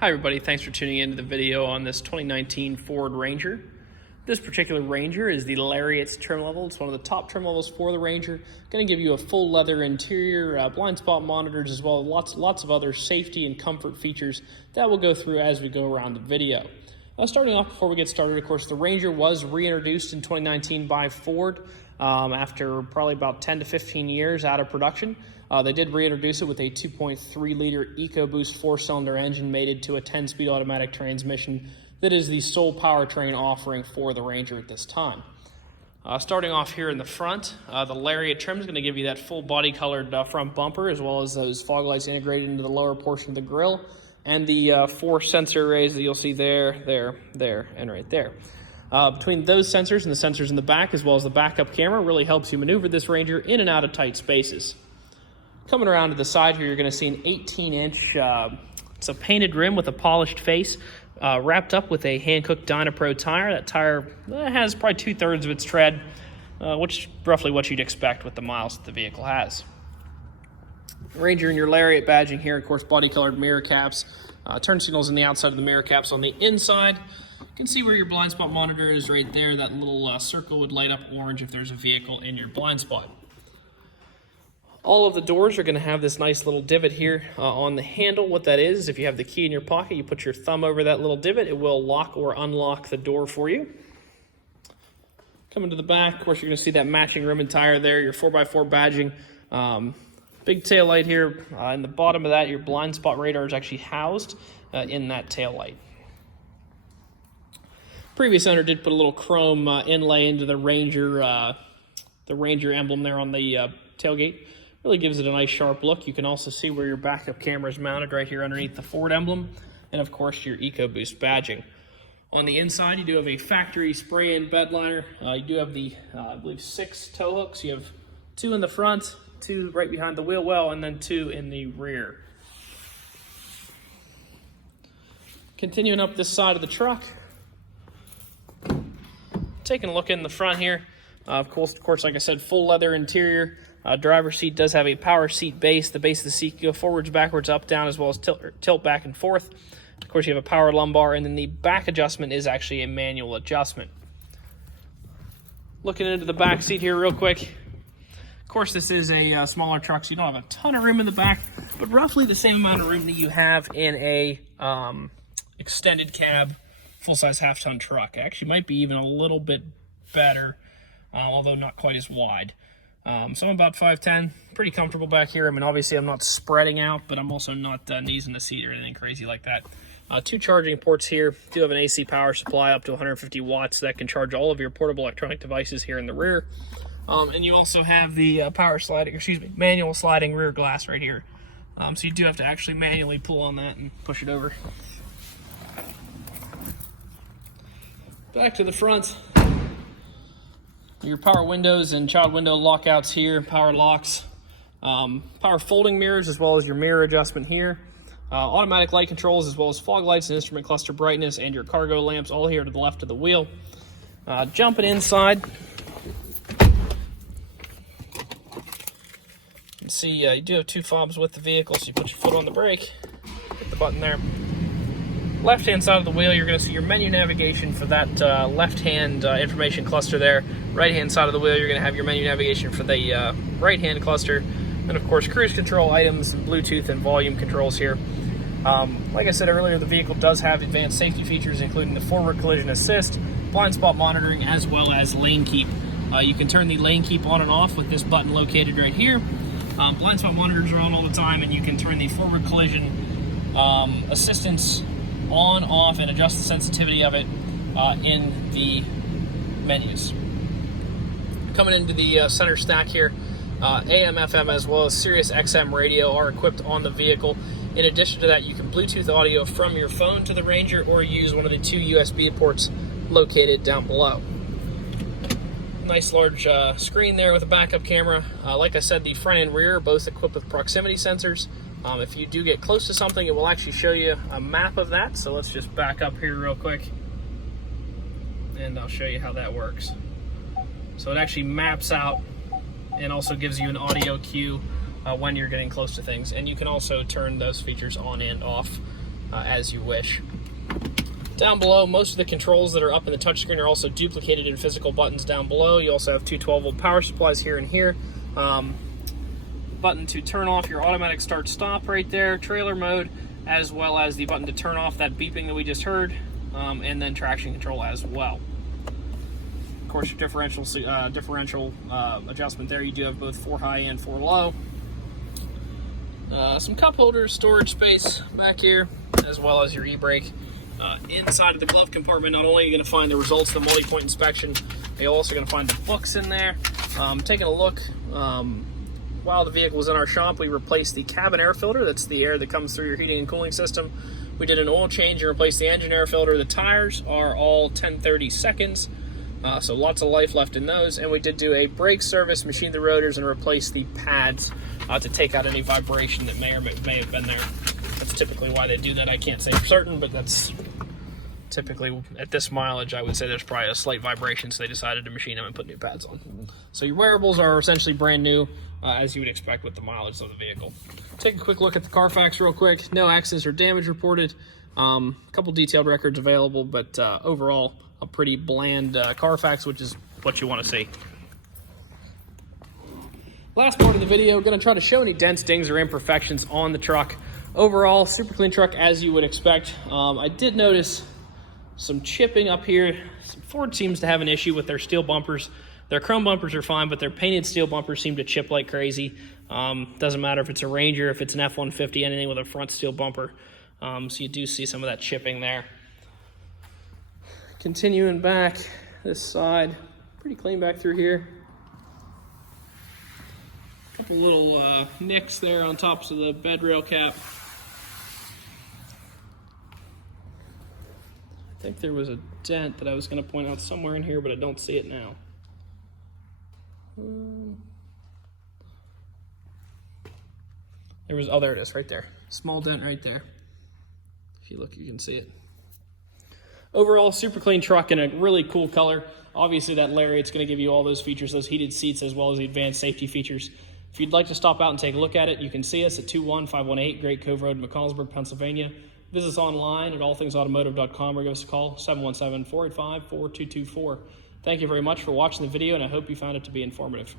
Hi everybody, thanks for tuning into the video on this 2019 Ford Ranger. This particular Ranger is the Lariat's trim level. It's one of the top trim levels for the Ranger. Going to give you a full leather interior, blind spot monitors, as well as lots of other safety and comfort features that we'll go through as we go around the video. Starting off, before we get started, of course, the Ranger was reintroduced in 2019 by Ford after probably about 10 to 15 years out of production. They did reintroduce it with a 2.3-liter EcoBoost 4-cylinder engine mated to a 10-speed automatic transmission that is the sole powertrain offering for the Ranger at this time. Starting off here in the front, the Lariat trim is going to give you that full body-colored front bumper, as well as those fog lights integrated into the lower portion of the grille, and the 4 sensor arrays that you'll see there, and right there. Between those sensors and the sensors in the back, as well as the backup camera, really helps you maneuver this Ranger in and out of tight spaces. Coming around to the side here, you're going to see an 18-inch, it's a painted rim with a polished face, wrapped up with a Hankook Dynapro tire. That tire has probably 2/3 of its tread, which is roughly what you'd expect with the miles that the vehicle has. Ranger and your Lariat badging here, of course, body-colored mirror caps, turn signals on the outside of the mirror caps. On the inside, you can see where your blind spot monitor is right there. That little circle would light up orange if there's a vehicle in your blind spot. All of the doors are going to have this nice little divot here on the handle. What that is, if you have the key in your pocket, you put your thumb over that little divot, it will lock or unlock the door for you. Coming to the back, of course, you're going to see that matching rim and tire there, your 4x4 badging. Big tail light here. In the bottom of that, your blind spot radar is actually housed in that tail light. Previous owner did put a little chrome inlay into the Ranger emblem there on the tailgate. Really gives it a nice sharp look. You can also see where your backup camera is mounted right here underneath the Ford emblem, and of course your EcoBoost badging. On the inside, you do have a factory spray-in bed liner. You do have the, I believe, 6 tow hooks. You have 2 in the front, 2 right behind the wheel well, and then 2 in the rear. Continuing up this side of the truck, taking a look in the front here. Of course, like I said, full leather interior. Driver's seat does have a power seat base. The base of the seat can go forwards, backwards, up, down, as well as tilt back and forth. Of course, you have a power lumbar, and then the back adjustment is actually a manual adjustment. Looking into the back seat here real quick. Of course, this is a smaller truck, so you don't have a ton of room in the back, but roughly the same amount of room that you have in a extended cab, full-size half-ton truck. Actually, might be even a little bit better, although not quite as wide. So I'm about 5'10", pretty comfortable back here. I mean, obviously I'm not spreading out, but I'm also not knees in the seat or anything crazy like that. 2 charging ports here. Do have an AC power supply up to 150 watts that can charge all of your portable electronic devices here in the rear. And you also have the manual sliding rear glass right here. So you do have to actually manually pull on that and push it over. Back to the front. Your power windows and child window lockouts here, power locks, power folding mirrors, as well as your mirror adjustment here, automatic light controls, as well as fog lights and instrument cluster brightness, and your cargo lamps all here to the left of the wheel. Jumping inside, you can see you do have 2 fobs with the vehicle, so you put your foot on the brake, hit the button there. Left-hand side of the wheel, you're going to see your menu navigation for that left-hand information cluster there. Right-hand side of the wheel, you're going to have your menu navigation for the right-hand cluster. And, of course, cruise control items and Bluetooth and volume controls here. Like I said earlier, the vehicle does have advanced safety features, including the forward collision assist, blind spot monitoring, as well as lane keep. You can turn the lane keep on and off with this button located right here. Blind spot monitors are on all the time, and you can turn the forward collision assistance on, off, and adjust the sensitivity of it in the menus. Coming into the center stack here, AM, FM, as well as Sirius XM radio are equipped on the vehicle. In addition to that, you can Bluetooth audio from your phone to the Ranger or use one of the 2 USB ports located down below. Nice large screen there with a backup camera. Like I said, the front and rear are both equipped with proximity sensors. If you do get close to something, it will actually show you a map of that. So let's just back up here real quick, and I'll show you how that works. So it actually maps out and also gives you an audio cue when you're getting close to things. And you can also turn those features on and off as you wish. Down below, most of the controls that are up in the touchscreen are also duplicated in physical buttons down below. You also have two 12-volt power supplies here and here. Button to turn off your automatic start-stop right there, trailer mode, as well as the button to turn off that beeping that we just heard, and then traction control as well. Of course, your differential adjustment there, you do have both 4 high and 4 low. Some cup holders, storage space back here, as well as your e-brake. Inside of the glove compartment, not only are you going to find the results of the multi-point inspection, you're also going to find the books in there. Taking a look, while the vehicle was in our shop, we replaced the cabin air filter. That's the air that comes through your heating and cooling system. We did an oil change and replaced the engine air filter. The tires are all 10-30 seconds, so lots of life left in those. And we did do a brake service, machined the rotors, and replaced the pads to take out any vibration that may have been there. That's typically why they do that. I can't say for certain, but that's typically, at this mileage, I would say there's probably a slight vibration, so they decided to machine them and put new pads on. So your wearables are essentially brand new, as you would expect with the mileage of the vehicle. Take a quick look at the Carfax real quick. No accidents or damage reported. A couple detailed records available, but overall, a pretty bland Carfax, which is what you want to see. Last part of the video, we're going to try to show any dents, dings, or imperfections on the truck. Overall, super clean truck as you would expect. I did notice some chipping up here. Ford seems to have an issue with their steel bumpers. Their chrome bumpers are fine, but their painted steel bumpers seem to chip like crazy. Doesn't matter if it's a Ranger, if it's an F-150, anything with a front steel bumper. So you do see some of that chipping there. Continuing back this side, pretty clean back through here. Couple little nicks there on tops of the bed rail cap. I think there was a dent that I was going to point out somewhere in here, but I don't see it now. There it is, right there. Small dent right there. If you look, you can see it. Overall, super clean truck in a really cool color. Obviously, that Lariat's going to give you all those features, those heated seats, as well as the advanced safety features. If you'd like to stop out and take a look at it, you can see us at 21518 Great Cove Road, McCallsburg, Pennsylvania. Visit us online at allthingsautomotive.com or give us a call, 717-485-4224. Thank you very much for watching the video, and I hope you found it to be informative.